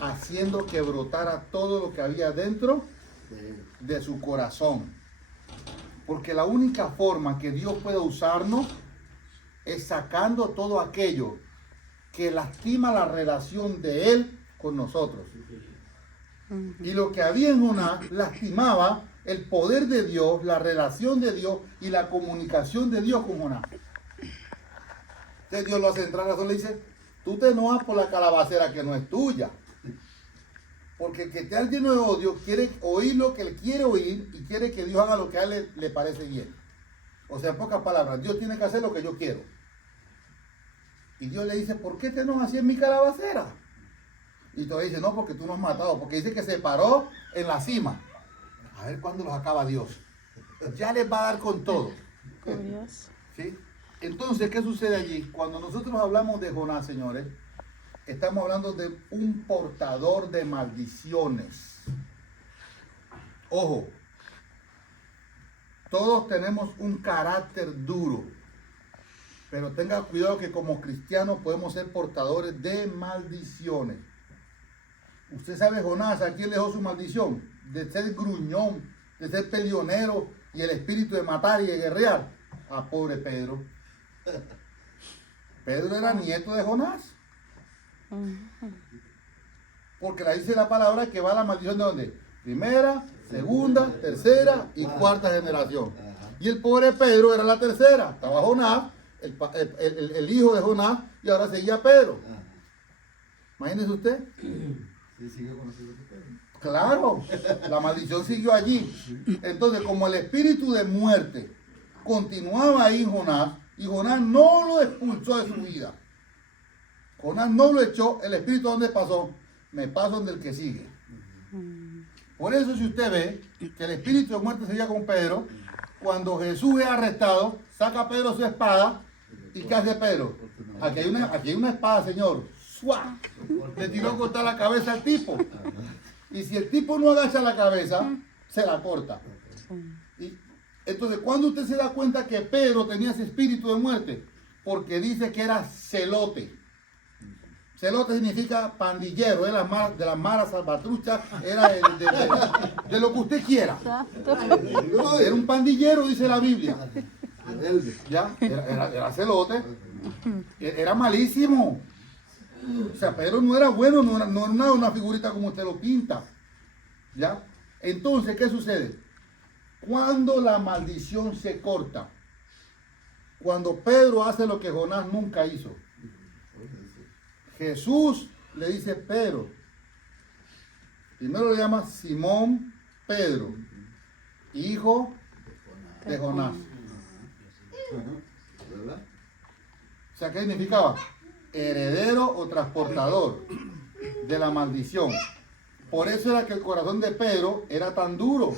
haciendo que brotara todo lo que había dentro de su corazón. Porque la única forma que Dios puede usarnos es sacando todo aquello que lastima la relación de Él con nosotros. Y lo que había en Jonás lastimaba el poder de Dios, la relación de Dios y la comunicación de Dios con Jonás. Entonces Dios lo hace entrar a razón, le dice, tú te enojas por la calabacera que no es tuya. Porque el que está lleno de odio quiere oír lo que él quiere oír y quiere que Dios haga lo que a él le parece bien. O sea, en pocas palabras, Dios tiene que hacer lo que yo quiero. Y Dios le dice, ¿por qué te enojas así en mi calabacera? Y todavía dice, no, porque tú nos has matado. Porque dice que se paró en la cima. A ver cuándo los acaba Dios. Ya les va a dar con todo. Curioso. ¿Sí? Entonces, ¿qué sucede allí? Cuando nosotros hablamos de Jonás, señores, estamos hablando de un portador de maldiciones. Ojo, todos tenemos un carácter duro, pero tenga cuidado que como cristianos podemos ser portadores de maldiciones. Usted sabe, Jonás, ¿a quién le dejó su maldición? De ser gruñón, de ser peleonero y el espíritu de matar y de guerrear. A pobre Pedro. Pedro era nieto de Jonás. Porque la dice la palabra que va la maldición de dónde? Primera, segunda, tercera y cuarta generación. Y el pobre Pedro era la tercera. Estaba Jonás, el hijo de Jonás, y ahora seguía Pedro. Imagínese usted. Claro, la maldición siguió allí. Entonces, como el espíritu de muerte continuaba ahí en Jonás, y Jonás no lo expulsó de su vida. Jonás no lo echó, el espíritu ¿dónde pasó? Me paso donde el que sigue. Por eso si usted ve que el espíritu de muerte seguía con Pedro, cuando Jesús es arrestado, saca Pedro su espada, ¿y qué hace Pedro? Aquí hay una espada, Señor. ¡Suá! Le tiró a cortar la cabeza al tipo. Y si el tipo no agacha la cabeza, se la corta. Y entonces, ¿cuándo usted se da cuenta que Pedro tenía ese espíritu de muerte? Porque dice que era celote. Celote significa pandillero, de las malas salvatruchas, era de lo que usted quiera. Era un pandillero, dice la Biblia. ¿Ya? Era celote. Era malísimo. O sea, Pedro no era bueno, no era una figurita como usted lo pinta. ¿Ya? Entonces, ¿qué sucede? Cuando la maldición se corta, cuando Pedro hace lo que Jonás nunca hizo, Jesús le dice Pedro, primero le llama Simón Pedro, hijo de Jonás. O sea, ¿qué significaba? Heredero o transportador de la maldición. Por eso era que el corazón de Pedro era tan duro,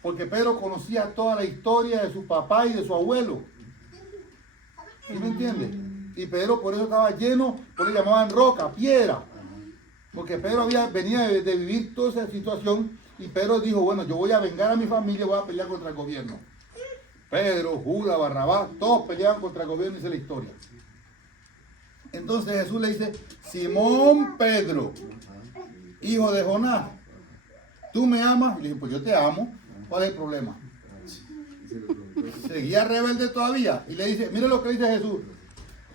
porque Pedro conocía toda la historia de su papá y de su abuelo. ¿Sí me entiende? Y Pedro por eso estaba lleno, por eso le llamaban roca, piedra. Porque Pedro venía de vivir toda esa situación y Pedro dijo, bueno, yo voy a vengar a mi familia, voy a pelear contra el gobierno. Pedro, Judas, Barrabás, todos peleaban contra el gobierno, dice la historia. Entonces Jesús le dice, Simón Pedro, hijo de Jonás, ¿tú me amas? Y le dije, pues yo te amo, ¿cuál es el problema? Seguía rebelde todavía y le dice, mire lo que dice Jesús,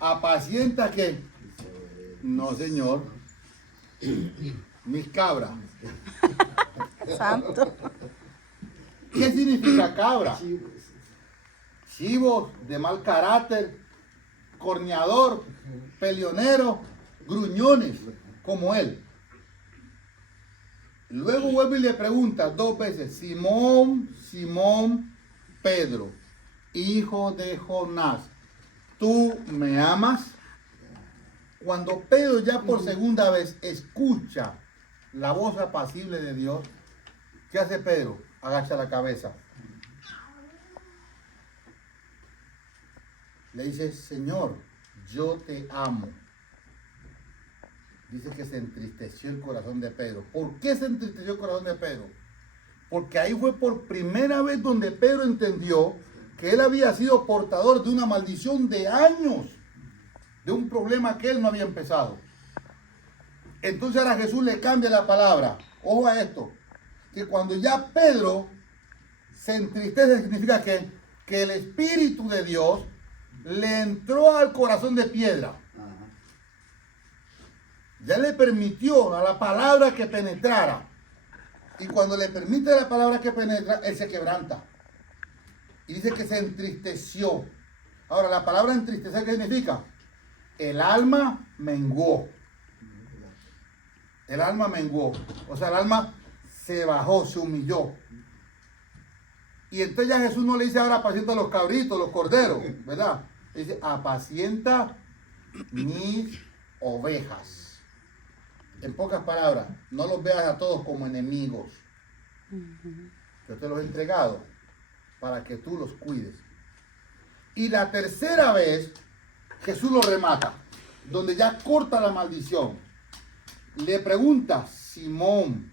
¿apacienta qué? No, Señor, mis cabras. Santo. ¿Qué significa cabra? Chivos de mal carácter, corneador, peleonero, gruñones, como él. Luego vuelve y le pregunta dos veces, Simón, Simón, Pedro, hijo de Jonás, ¿tú me amas? Cuando Pedro ya por segunda vez escucha la voz apacible de Dios, ¿qué hace Pedro? Agacha la cabeza. Le dice, Señor, yo te amo. Dice que se entristeció el corazón de Pedro. ¿Por qué se entristeció el corazón de Pedro? Porque ahí fue por primera vez donde Pedro entendió que él había sido portador de una maldición de años, de un problema que él no había empezado. Entonces ahora Jesús le cambia la palabra. Ojo a esto, que cuando ya Pedro se entristece, significa que el Espíritu de Dios le entró al corazón de piedra. Ya le permitió a la palabra que penetrara. Y cuando le permite la palabra que penetra, él se quebranta. Y dice que se entristeció. Ahora, la palabra entristecer, ¿qué significa? El alma menguó. El alma menguó. O sea, el alma se bajó, se humilló. Y entonces ya Jesús no le dice ahora apacienta los cabritos, los corderos, ¿verdad? Dice, apacienta mis ovejas. En pocas palabras, no los veas a todos como enemigos. Yo te los he entregado para que tú los cuides. Y la tercera vez, Jesús lo remata, donde ya corta la maldición. Le pregunta, Simón,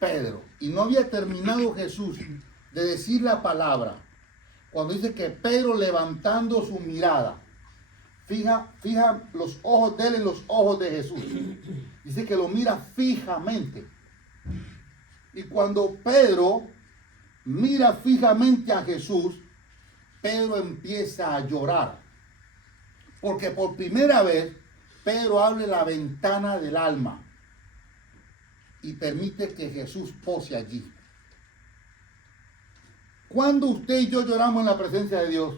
Pedro. Y no había terminado Jesús de decir la palabra, cuando dice que Pedro, levantando su mirada, fija los ojos de él en los ojos de Jesús. Dice que lo mira fijamente. Y cuando Pedro mira fijamente a Jesús, Pedro empieza a llorar. Porque por primera vez Pedro abre la ventana del alma y permite que Jesús pose allí. Cuando usted y yo lloramos en la presencia de Dios,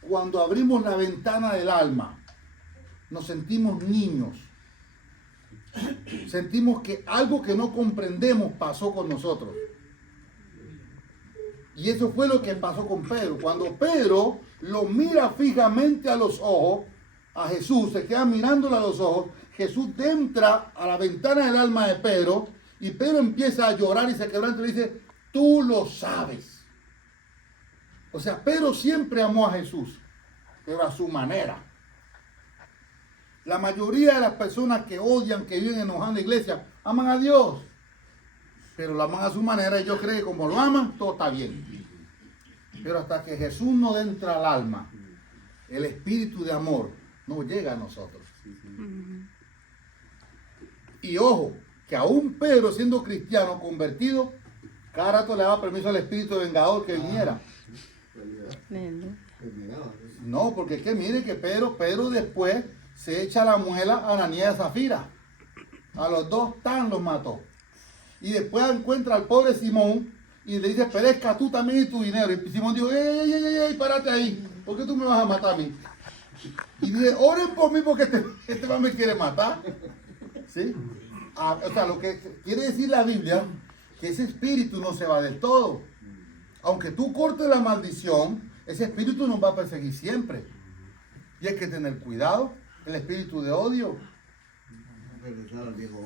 cuando abrimos la ventana del alma, nos sentimos niños. Sentimos que algo que no comprendemos pasó con nosotros. Y eso fue lo que pasó con Pedro. Cuando Pedro lo mira fijamente a los ojos, a Jesús, se queda mirándolo a los ojos, Jesús entra a la ventana del alma de Pedro y Pedro empieza a llorar y se quebranta y le dice, tú lo sabes. O sea, Pedro siempre amó a Jesús, pero a su manera. La mayoría de las personas que odian, que viven enojadas en la iglesia, aman a Dios, pero lo aman a su manera y yo creo que como lo aman, todo está bien. Pero hasta que Jesús no entra al alma, el espíritu de amor no llega a nosotros. Y ojo, que aún Pedro, siendo cristiano, convertido, cada rato le daba permiso al espíritu de vengador que viniera. No, porque es que mire que Pedro después se echa la muela a Ananías y a Zafira. A los dos tan los mató. Y después encuentra al pobre Simón y le dice, perezca tú también y tu dinero. Y Simón dijo, ey, párate ahí, ¿por qué tú me vas a matar a mí? Y dice, oren por mí porque este man me quiere matar. ¿Sí? O sea, lo que quiere decir la Biblia, que ese espíritu no se va del todo. Aunque tú cortes la maldición, ese espíritu nos va a perseguir siempre. Y hay que tener cuidado, el espíritu de odio.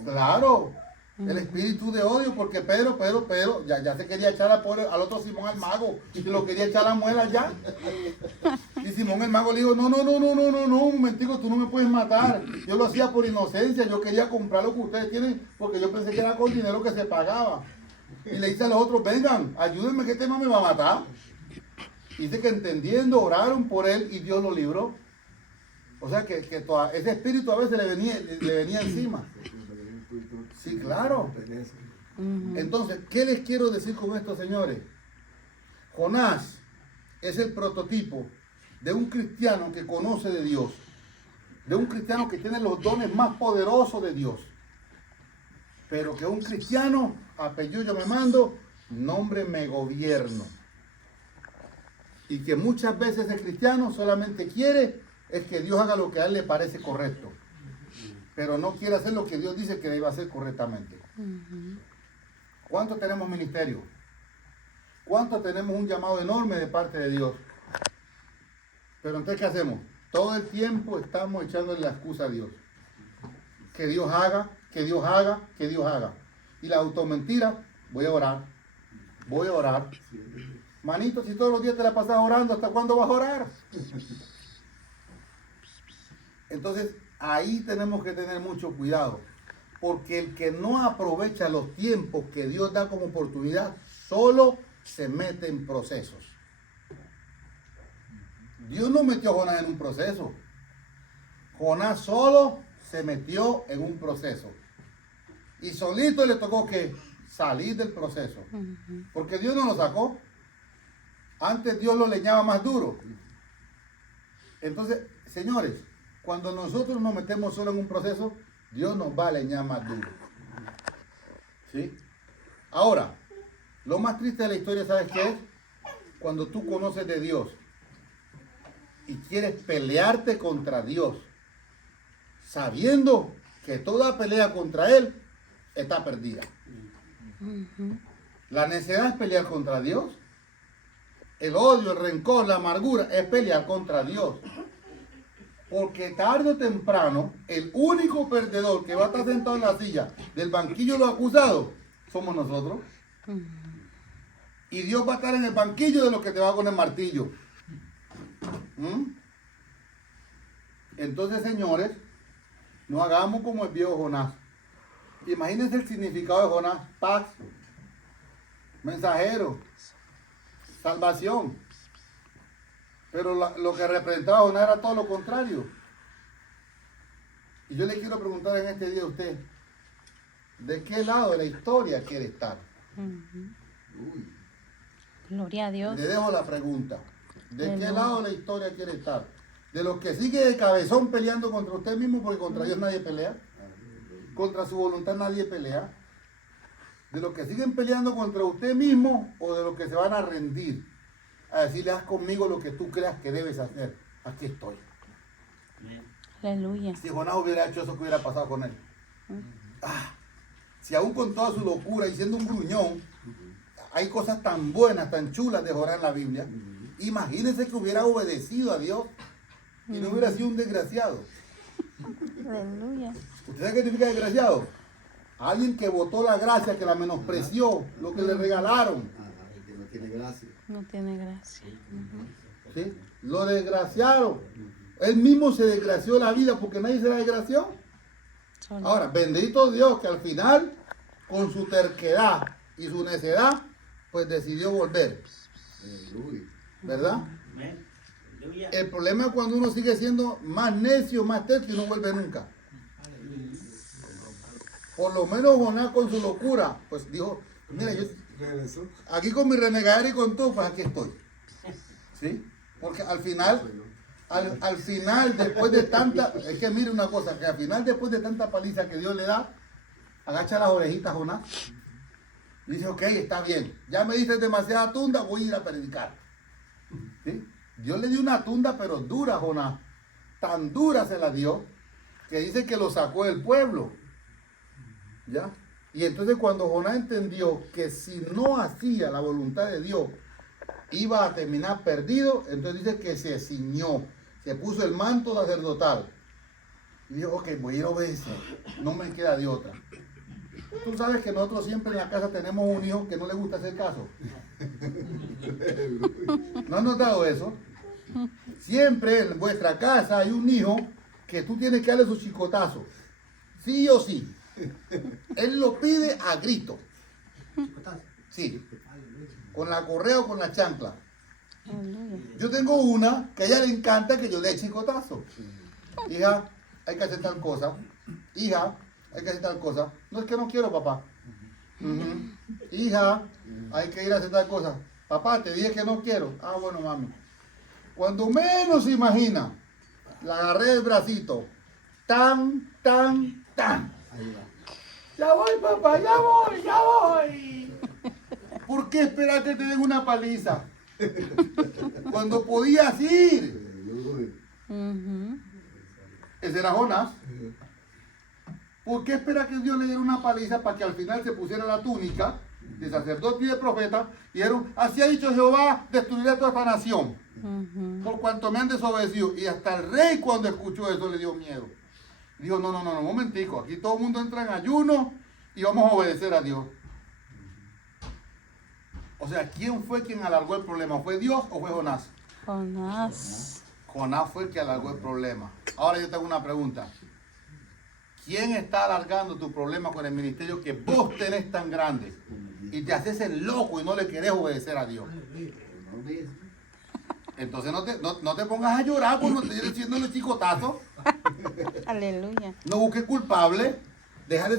Claro, el espíritu de odio, porque Pedro, ya se quería echar al otro Simón el mago, y se lo quería echar a la muela ya. Y Simón el mago le dijo, no, un momentico, tú no me puedes matar. Yo lo hacía por inocencia, yo quería comprar lo que ustedes tienen, porque yo pensé que era con dinero que se pagaba. Y le dice a los otros, vengan, ayúdenme que este man me va a matar. Y dice que entendiendo, oraron por él y Dios lo libró. O sea que ese espíritu a veces le venía encima. Sí, claro. Entonces, ¿qué les quiero decir con esto, señores? Jonás es el prototipo de un cristiano que conoce de Dios. De un cristiano que tiene los dones más poderosos de Dios. Pero que un cristiano, apellido yo me mando, nombre me gobierno. Y que muchas veces el cristiano solamente quiere es que Dios haga lo que a él le parece correcto. Pero no quiere hacer lo que Dios dice que debe hacer correctamente. ¿Cuántos tenemos ministerio? ¿Cuántos tenemos un llamado enorme de parte de Dios? Pero entonces, ¿qué hacemos? Todo el tiempo estamos echándole la excusa a Dios. Que Dios haga, que Dios haga, que Dios haga. Y la automentira, voy a orar. Manito, si todos los días te la pasas orando, ¿hasta cuándo vas a orar? Entonces, ahí tenemos que tener mucho cuidado. Porque el que no aprovecha los tiempos que Dios da como oportunidad, solo se mete en procesos. Dios no metió a Jonás en un proceso. Jonás solo se metió en un proceso. Y solito le tocó que salir del proceso. Porque Dios no lo sacó. Antes Dios lo leñaba más duro. Entonces, señores, cuando nosotros nos metemos solo en un proceso, Dios nos va a leñar más duro. ¿Sí? Ahora, lo más triste de la historia, ¿sabes qué es? Cuando tú conoces de Dios y quieres pelearte contra Dios, sabiendo que toda pelea contra Él está perdida. La necedad es pelear contra Dios. El odio, el rencor, la amargura es pelear contra Dios. Porque tarde o temprano, el único perdedor que va a estar sentado en la silla del banquillo de los acusados somos nosotros. Y Dios va a estar en el banquillo de los que te va con el martillo. Entonces, señores, no hagamos como el viejo Jonás. Imagínense el significado de Jonás: paz, mensajero, salvación. Pero lo que representaba Jonás era todo lo contrario. Y yo le quiero preguntar en este día a usted, ¿de qué lado de la historia quiere estar? Gloria a Dios. Le dejo la pregunta. ¿De qué lado de la historia quiere estar? ¿De los que sigue de cabezón peleando contra usted mismo, porque contra Dios nadie pelea? ¿Contra su voluntad nadie pelea? ¿De los que siguen peleando contra usted mismo, o de los que se van a rendir a decirle: haz conmigo lo que tú creas que debes hacer? Aquí estoy. Aleluya. Si Jonás hubiera hecho eso, ¿qué hubiera pasado con él? Si aún con toda su locura y siendo un gruñón, hay cosas tan buenas, tan chulas de Jonás en la Biblia. Imagínense que hubiera obedecido a Dios y no hubiera sido un desgraciado. Aleluya. ¿Usted sabe qué significa desgraciado? Alguien que botó la gracia, que la menospreció, lo que le regalaron. Que no tiene gracia. No tiene gracia. ¿Sí? Lo desgraciaron. Él mismo se desgració la vida porque nadie se la desgració. Solo. Ahora, bendito Dios que al final, con su terquedad y su necedad, pues decidió volver. ¿Verdad? El problema es cuando uno sigue siendo más necio, más terco y no vuelve nunca. Por lo menos Jonás con su locura, pues dijo: mira, yo aquí con mi renegadera y con todo, pues aquí estoy. ¿Sí? Porque al final, al final, después de tanta, es que mire una cosa, que al final, después de tanta paliza que Dios le da, agacha las orejitas Jonás. Y dice: ok, está bien, ya me diste demasiada tunda, voy a ir a predicar. ¿Sí? Dios le dio una tunda, pero dura a Jonás. Tan dura se la dio, que dice que lo sacó del pueblo. ¿Ya? Y entonces cuando Jonás entendió que si no hacía la voluntad de Dios, iba a terminar perdido, entonces dice que se ciñó, se puso el manto sacerdotal. Y dijo: ok, voy a ir a obedecer, no me queda de otra. Tú sabes que nosotros siempre en la casa tenemos un hijo que no le gusta hacer caso. ¿No has notado eso? Siempre en vuestra casa hay un hijo que tú tienes que darle su chicotazo. Sí o sí. Él lo pide a grito. Sí. Con la correa o con la chancla. Aleluya. Yo tengo una que a ella le encanta que yo le dé chicotazo. Hija, hay que hacer tal cosa. Hija, hay que hacer tal cosa. No, es que no quiero, papá. Hija, hay que ir a hacer tal cosa. Papá, te dije que no quiero. Ah, bueno, mami. Cuando menos se imagina, la agarré del bracito. Tan, tan, tan. Ya voy, papá, ya voy, ya voy. ¿Por qué esperar que te den una paliza? Cuando podías ir. Ese era Jonás. ¿Por qué esperar que Dios le diera una paliza para que al final se pusiera la túnica de sacerdote y de profeta? Y dijeron: así ha dicho Jehová, destruiré a toda esta nación, por cuanto me han desobedecido. Y hasta el rey, cuando escuchó eso, le dio miedo. Dijo: no, un momentico, aquí todo el mundo entra en ayuno y vamos a obedecer a Dios. O sea, ¿quién fue quien alargó el problema? ¿Fue Dios o fue Jonás? Jonás. Jonás fue el que alargó el problema. Ahora yo tengo una pregunta. ¿Quién está alargando tu problema con el ministerio que vos tenés tan grande? Y te haces el loco y no le querés obedecer a Dios. Entonces no te pongas a llorar por no te ir diciendo los chicotazos. Aleluya. No busques culpable. Deja de